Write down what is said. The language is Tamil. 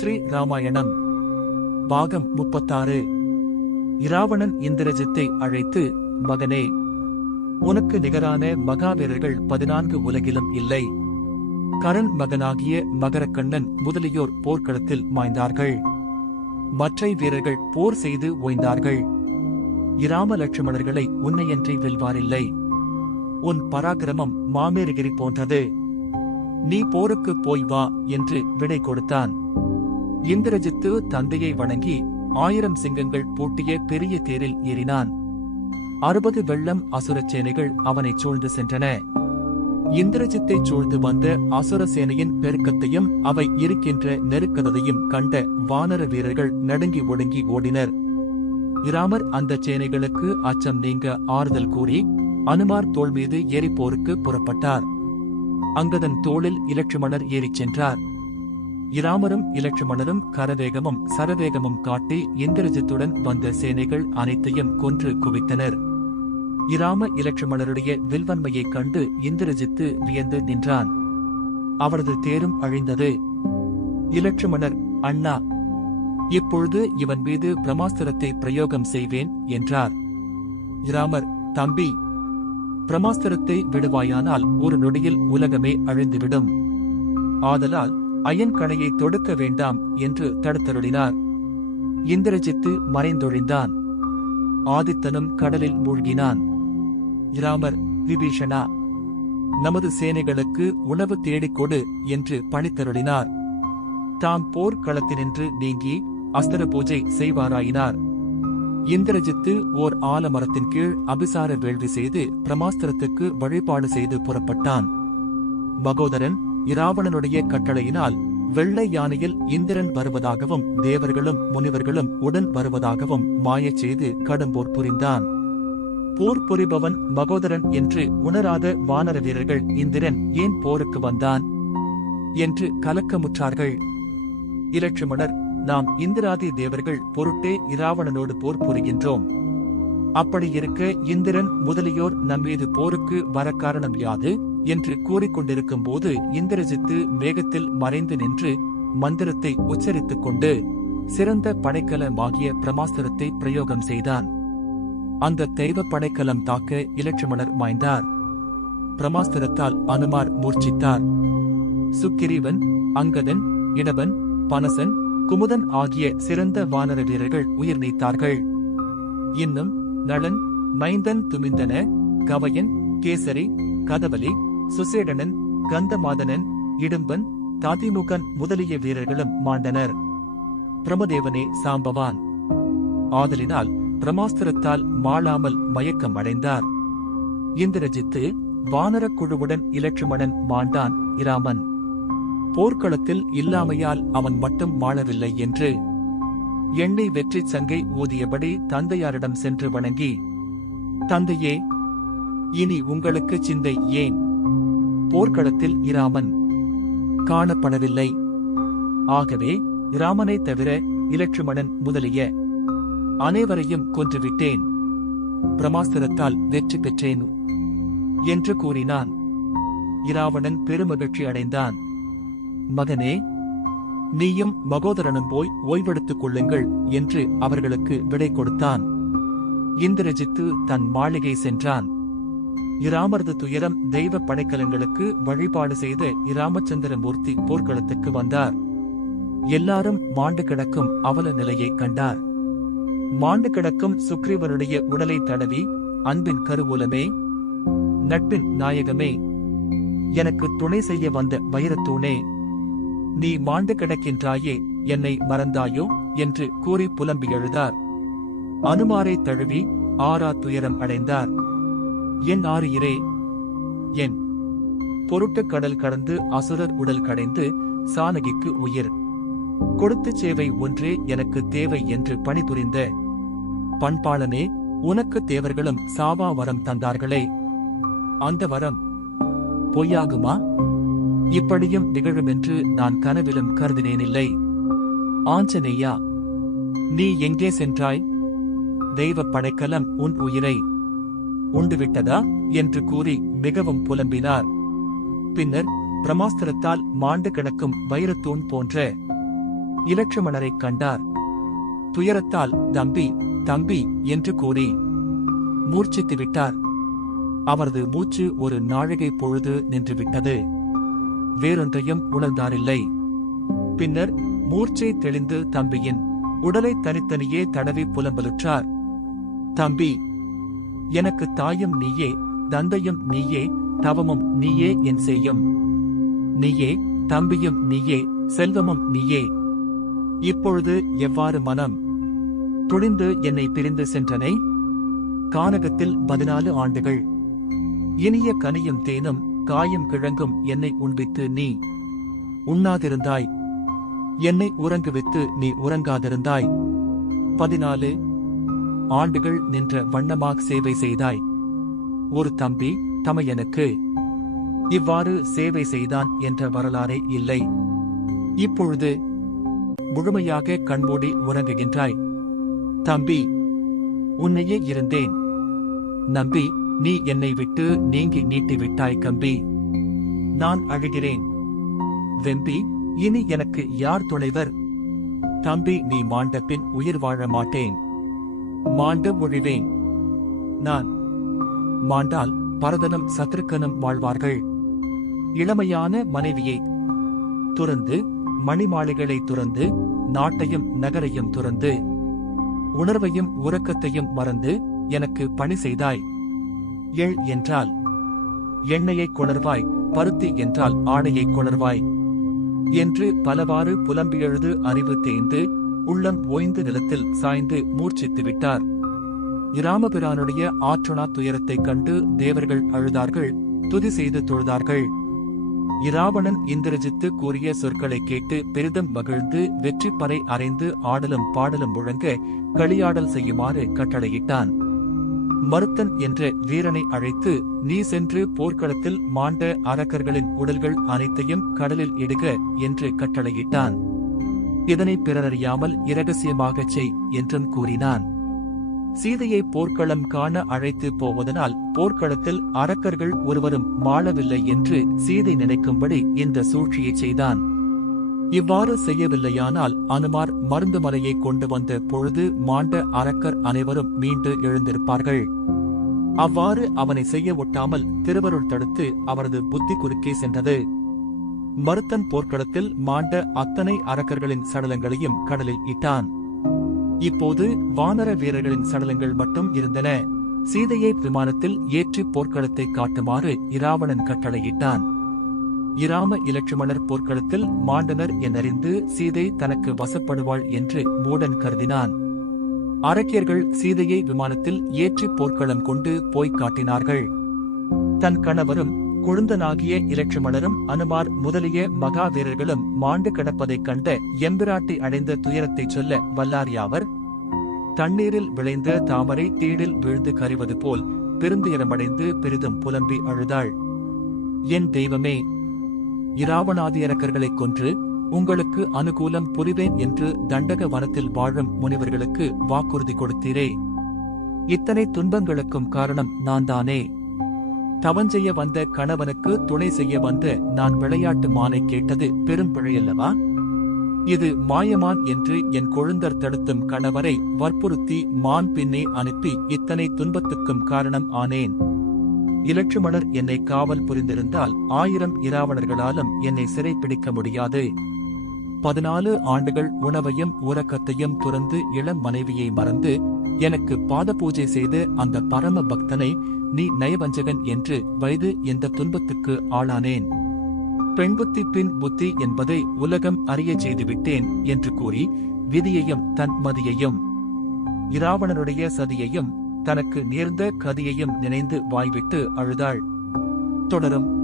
ஸ்ரீ ராமாயணம் பாகம் 36. இராவணன் இந்திரஜித்தை அழைத்து, மகனே, உனக்கு நிகரான மகாவீரர்கள் 14 உலகிலும் இல்லை. கரன் மகனாகிய மகரக்கண்ணன் முதலியோர் போர்க்களத்தில் மாய்ந்தார்கள். மற்ற வீரர்கள் போர் செய்து ஓய்ந்தார்கள். இராம லட்சுமணர்களை உன்னையன்றி வெல்வாரில்லை. உன் பராக்கிரமம் மாமேருகிரி போன்றது. நீ போருக்கு போய் வா என்று விடை கொடுத்தான். இந்திரஜித்து தந்தையை வணங்கி 1000 சிங்கங்கள் பூட்டிய பெரிய தேரில் ஏறினான். 60 வெள்ளம் அசுரச் சேனைகள் அவனைச் சூழ்ந்து சென்றன. இந்திரஜித்தை சூழ்ந்து வந்த அசுர சேனையின் பெருக்கத்தையும் அவை இருக்கின்ற நெருக்கத்தையும் கண்ட வானர வீரர்கள் நடுங்கி ஒடுங்கி ஓடினர். இராமர் அந்த சேனைகளுக்கு அச்சம் நீங்க ஆறுதல் கூறி அனுமார் தோள் மீது ஏறி போருக்கு புறப்பட்டார். அங்கதன் தோளில் இலட்சுமணர் ஏறிச் சென்றார். இராமரும் இலட்சுமணரும் கரவேகமும் சரவேகமும் காட்டி இந்திரஜித்துடன் வந்த சேனைகள் அனைத்தையும் கொன்று குவித்தனர். இராம இலட்சுமணருடைய வில்வன்மையைக் கண்டு இந்திரஜித்து வியந்து நின்றான். அவரது தேரும் அழிந்தது. இலட்சுமணர், அண்ணா, இப்பொழுது இவன் மீது பிரமாஸ்திரத்தை பிரயோகம் செய்வேன் என்றார். இராமர், தம்பி, பிரமாஸ்திரத்தை விடுவாயானால் ஒரு நொடியில் உலகமே அழிந்துவிடும். ஆதலால் அயன்கணையை தொடுக்க வேண்டாம் என்று தடுத்தருளினார். இந்திரஜித்து மறைந்தொழிந்தான். ஆதித்தனும் கடலில் மூழ்கினான். இராமர், விபீஷணா, நமது சேனைகளுக்கு உணவு தேடிக்கொடு என்று பணித்தருளினார். தாம் போர்க்களத்தினின்று நீங்கி அஸ்திர பூஜை செய்வாராயினார். இந்திரஜித்து ஓர் ஆலமரத்தின் கீழ் அபிசார வேள்வி செய்து பிரமாஸ்திரத்துக்கு வழிபாடு செய்து புறப்பட்டான். மகோதரன் இராவணனுடைய கட்டளையினால் வெள்ளை யானையில் இந்திரன் வருவதாகவும் தேவர்களும் முனிவர்களும் உடன் வருவதாகவும் மாயச் செய்து கடும்போர் புரிந்தான். போர் புரிபவன் மகோதரன் என்று உணராத வானர வீரர்கள் இந்திரன் ஏன் போருக்கு வந்தான் என்று கலக்கமுற்றார்கள். இலட்சுமணர், நாம் இந்திராதி தேவர்கள் பொருட்டே இராவணனோடு போர் புரிகின்றோம். அப்படியிருக்க இந்திரன் முதலியோர் நம்மீது போருக்கு வர காரணம் யாது என்று கூறிக்கொண்டிருக்கும் போது இந்திரஜித்து மேகத்தில் மறைந்து நின்று மந்திரத்தை உச்சரித்துக் கொண்டு சிறந்த படைக்கலமாகிய பிரமாஸ்திரத்தை பிரயோகம் செய்தான். அந்த தெய்வ படைக்கலம் தாக்க இலட்சுமணர் மாய்ந்தார். பிரமாஸ்திரத்தால் அனுமார் மூர்ச்சித்தார். சுக்கிரீவன், அங்கதன், இடவன், பனசன், குமுதன் ஆகிய சிறந்த வானர வீரர்கள் உயிர் நீத்தார்கள். இன்னும் நளன், மைந்தன், துமிந்தன, கவயன், கேசரி, கதவலி, சுசேடனன், கந்தமாதனன், இடும்பன், தாதிமுகன் முதலிய வீரர்களும் மாண்டனர். பிரமதேவனே சாம்பவான். ஆதலினால் பிரமாஸ்திரத்தால் மாளாமல் மயக்கம் அடைந்தார். இந்திரஜித்து வானரக் குழுவுடன் இலட்சுமணன் மாண்டான். இராமன் போர்க்களத்தில் இல்லாமையால் அவன் மட்டும் மாளவில்லை என்று எண்ணி வெற்றி சங்கை ஊதியபடி தந்தையாரிடம் சென்று வணங்கி, தந்தையே, இனி உங்களுக்கு சிந்தை ஏன்? போர்க்களத்தில் இராமன் காணப்படவில்லை. ஆகவே இராமனை தவிர இலட்சுமணன் முதலிய அனைவரையும் கொன்றுவிட்டேன். பிரமாஸ்திரத்தால் வெற்றி பெற்றேன் என்று கூறினான். இராவணன் பெருமகிழ்ச்சி அடைந்தான். மகனே, நீயும் மகோதரனும் போய் ஓய்வெடுத்துக் கொள்ளுங்கள் என்று அவர்களுக்கு விடை கொடுத்தான். இந்திரஜித்து தன் மாளிகை சென்றான். இராமரது துயரம் தெய்வ படைக்கலங்களுக்கு வழிபாடு செய்த இராமச்சந்திரமூர்த்தி போர்க்களத்துக்கு வந்தார். எல்லாரும் மாண்டு கிடக்கும் அவல நிலையை கண்டார். மாண்டு கிடக்கும் சுக்ரீவனுடைய உடலை தடவி, அன்பின் கருவூலமே, நட்பின் நாயகமே, எனக்கு துணை செய்ய வந்த வைரத்தூணே, நீ மாண்டு கிடக்கின்றாயே, என்னை மறந்தாயோ என்று கூறி புலம்பி எழுதார். அனுமாரை தழுவி ஆறா துயரம் அடைந்தார். என் ஆரியரே, என் பொருட்டு கடல் கடந்து அசுரர் உடல் கடைந்து சானகிக்கு உயிர் கொடுத்து சேவை ஒன்றே எனக்கு தேவை என்று பணிபுரிந்த பண்பாளனே, உனக்கு தேவர்களும் சாவா வரம் தந்தார்களே, அந்த வரம் பொய்யாகுமா? இப்படியும் நிகழுமென்று நான் கனவிலும் கருதினேனில்லை. ஆஞ்சநேயா, நீ எங்கே சென்றாய்? தெய்வ படைக்கலம் உன் உயிரை உண்டுவிட்டதா என்று கூறி மிகவும் புலம்பினார். பின்னர் பிரமாஸ்திரத்தால் மாண்டு கிடக்கும் வைரத்தூண் போன்ற இலட்சுமணரைக் கண்டார். துயரத்தால் தம்பி தம்பி என்று கூறி மூர்ச்சித்து விட்டார். அவரது மூச்சு ஒரு நாழிகை பொழுது நின்றுவிட்டது. வேறொன்றையும் உணர்ந்தாரில்லை. பின்னர் மூர்ச்சை தெளிந்து தம்பியின் உடலை தனித்தனியே தடவி புலம்பலுற்றார். தம்பி, எனக்கு தாயும் நீயே, தந்தையும் நீயே, தவமும் நீயே, என் செய்யும் நீயே, தம்பியும் நீயே, செல்வமும் நீயே. இப்பொழுது எவ்வாறு மனம் துணிந்து என்னை பிரிந்து சென்றனை? கானகத்தில் 14 ஆண்டுகள் இனிய கனியும் தேனும் காயும் கிழங்கும் என்னை உண்பித்து நீ உண்ணாதிருந்தாய். என்னை உறங்குவித்து நீ உறங்காதிருந்தாய். 14 ஆண்டுகள் நின்ற வண்ணமாக சேவை செய்தாய். ஒரு தம்பி தமையனுக்கு இவ்வாறு சேவை செய்தான் என்ற வரலாறே இல்லை. இப்பொழுது முழுமையாக கண்மூடி உறங்குகின்றாய். தம்பி, உன்னையே இருந்தேன். நம்பி, நீ என்னை விட்டு நீங்கி நீட்டிவிட்டாய். கம்பி, நான் அழுகிறேன். வெம்பி, இனி எனக்கு யார் துணைவர்? தம்பி, நீ மாண்ட பின் உயிர் வாழ மாட்டேன். மாண்டு ஒழிவேன். நான் மாண்டால் பரதனும் சத்ருக்கனும் வாழ்வார்கள். இளமையான மனைவியை துறந்து, மணிமாளிகளை துறந்து, நாட்டையும் நகரையும் துறந்து, உணர்வையும் உறக்கத்தையும் மறந்து எனக்கு பணி செய்தாய். எள் என்றால் எண்ணெயைக் கொணர்வாய், பருத்தி என்றால் ஆடையைக் கொணர்வாய் என்று பலவாறு புலம்பியெழுது அறிவு தேய்ந்து உள்ளம் ஓய்ந்து நிலத்தில் சாய்ந்து மூர்ச்சித்து விட்டார். இராமபிரானுடைய ஆற்றுணா துயரத்தைக் கண்டு தேவர்கள் அழுதார்கள், துதி செய்து தொழுதார்கள். இராவணன் இந்திரஜித்து கூறிய சொற்களைக் கேட்டு பெரிதும் மகிழ்ந்து வெற்றி பறை அறைந்து ஆடலும் பாடலும் முழங்க களியாடல் செய்யுமாறு கட்டளையிட்டான். மருத்தன் என்ற வீரனை அழைத்து, நீ சென்று போர்க்களத்தில் மாண்ட அரக்கர்களின் உடல்கள் அனைத்தையும் கடலில் இடுக என்று கட்டளையிட்டான். இதனை பிறரறியாமல் இரகசியமாகச் செய் என்றும் கூறினான். சீதையை போர்க்களம் காண அழைத்து போவதனால் போர்க்களத்தில் அரக்கர்கள் ஒருவரும் மாளவில்லை என்று சீதை நினைக்கும்படி இந்த சூழ்ச்சியைச் செய்தான். இவ்வாறு செய்யவில்லையானால் அனுமார் மருந்துமலையை கொண்டு வந்த பொழுது மாண்ட அரக்கர் அனைவரும் மீண்டு எழுந்திருப்பார்கள். அவ்வாறு அவனை செய்ய ஒட்டாமல் திருவருள் தடுத்து அவரது புத்தி குறுக்கே சென்றது. மருத்தன் போர்க்களத்தில் மாண்ட அத்தனை அரக்கர்களின் சடலங்களையும் கடலில் இட்டான். இப்போது வானர வீரர்களின் சடலங்கள் மட்டும் இருந்தன. சீதையை விமானத்தில் ஏற்றி போர்க்களத்தை காட்டுமாறு இராவணன் கட்டளையிட்டான். இராம இலட்சுமணர் போர்க்களத்தில் மாண்டனர் எனறிந்து சீதை தனக்கு வசப்படுவாள் என்று மூடன் கருதினான். அரக்கியர்கள் சீதையை விமானத்தில் ஏற்றி போர்க்களம் கொண்டு போய்க் காட்டினார்கள். தன் கணவரும் கொழுந்தனாகிய இலட்சுமணரும் அனுமார் முதலிய மகா வீரர்களும் மாண்டு கிடப்பதைக் கண்ட எம்பிராட்டி அடைந்த துயரத்தைச் சொல்ல வல்லாரியாவர். தண்ணீரில் விளைந்த தாமரை தீடில் வீழ்ந்து கரிவது போல் பெருந்துயரமடைந்து பெரிதும் புலம்பி அழுதாள். என் தெய்வமே, இராவணாதியரக்கர்களைக் கொன்று உங்களுக்கு அனுகூலம் புரிவேன் என்று தண்டக வனத்தில் வாழும் முனிவர்களுக்கு வாக்குறுதி கொடுத்தீரே. இத்தனை துன்பங்களுக்கும் காரணம் நான் தானே. தவஞ்செய்ய வந்த கணவனுக்கு துணை செய்ய வந்த நான் விளையாட்டு மானை கேட்டது பெரும் பிழையல்லவா? இது மாயமான் என்று என் கொழுந்தர் தடுத்தும் கணவரை வற்புறுத்தி மான் பின்னே அனுப்பி இத்தனை துன்பத்துக்கும் காரணம் ஆனேன். இலட்சுமணர் என்னை காவல் புரிந்திருந்தால் 1000 இராவணர்களாலும் என்னை சிறைப்பிடிக்க முடியாது. 14 ஆண்டுகள் உணவையும் உறக்கத்தையும் துறந்து இளம் மனைவியை மறந்து எனக்கு பாத பூஜை செய்து அந்த பரம பக்தனை நீ நயவஞ்சகன் என்று வைது எந்த துன்பத்துக்கு ஆளானேன். பெண் புத்தி பின் புத்தி என்பதை உலகம் அறியச் செய்துவிட்டேன் என்று கூறி விதியையும் தன் மதியையும் இராவணனுடைய சதியையும் தனக்கு நேர்ந்த கதியையும் நினைந்து வாய்விட்டு அழுதாள். தொடரும்.